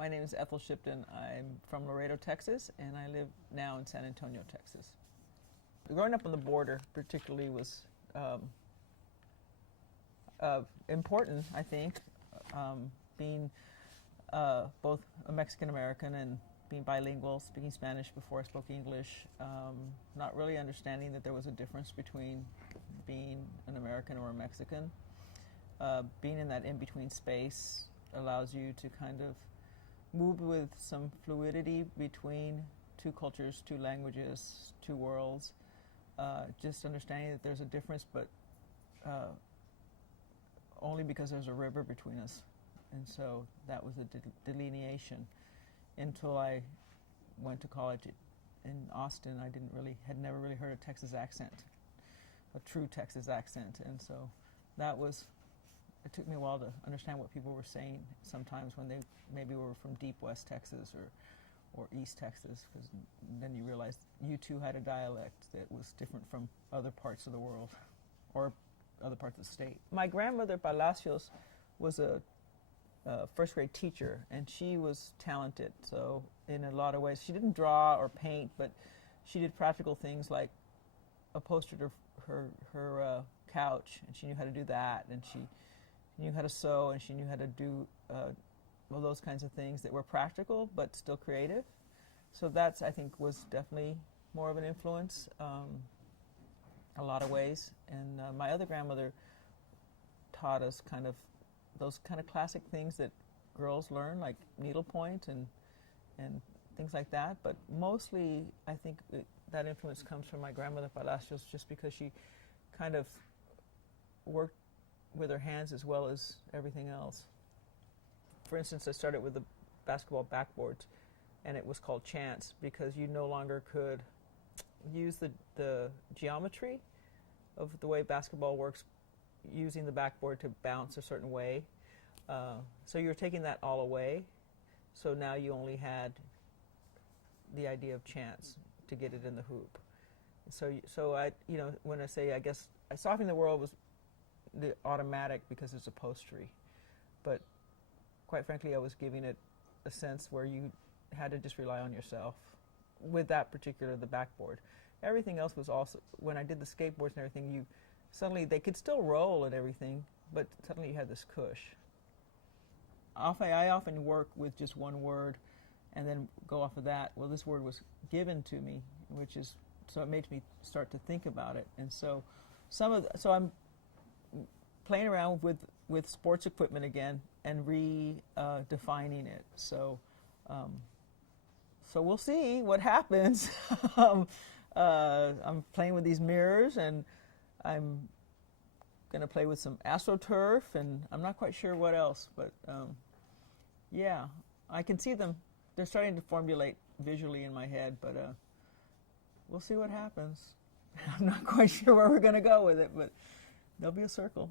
My name is Ethel Shipton. I'm from Laredo, Texas, and I live now in San Antonio, Texas. Growing up on the border particularly was important, I think, being both a Mexican-American and being bilingual, speaking Spanish before I spoke English, not really understanding that there was a difference between being an American or a Mexican. Being in that in-between space allows you to kind of move with some fluidity between two cultures, two languages, two worlds. Just understanding that there's a difference, but only because there's a river between us. And so that was a delineation. Until I went to college in Austin, I had never really heard a Texas accent, a true Texas accent. And so it took me a while to understand what people were saying sometimes when they maybe were from deep West Texas or East Texas, because then you realized you too had a dialect that was different from other parts of the world or other parts of the state. My grandmother Palacios was a first grade teacher, and she was talented. So in a lot of ways, she didn't draw or paint, but she did practical things like upholstered her couch, and she knew how to do that, and she knew how to sew, and she knew how to do all those kinds of things that were practical but still creative. So that's, I think, was definitely more of an influence a lot of ways. And my other grandmother taught us those kind of classic things that girls learn, like needlepoint and things like that. But mostly, I think that influence comes from my grandmother Palacios, just because she kind of worked with her hands as well as everything else. For instance, I started with the basketball backboards, and it was called chance because you no longer could use the geometry of the way basketball works using the backboard to bounce a certain way. So you were taking that all away. So now you only had the idea of chance to get it in the hoop. So I, when I say, I guess, softening the world was the automatic because it's upholstery. But quite frankly, I was giving it a sense where you had to just rely on yourself with that particular, the backboard. Everything else was also, when I did the skateboards and everything, suddenly they could still roll and everything, but suddenly you had this cush. I often work with just one word and then go off of that. Well, this word was given to me, so it made me start to think about it. And so so I'm playing around with sports equipment again and redefining it. So we'll see what happens. I'm playing with these mirrors, and I'm going to play with some AstroTurf, and I'm not quite sure what else, but yeah, I can see them. They're starting to formulate visually in my head, but we'll see what happens. I'm not quite sure where we're going to go with it, but there'll be a circle.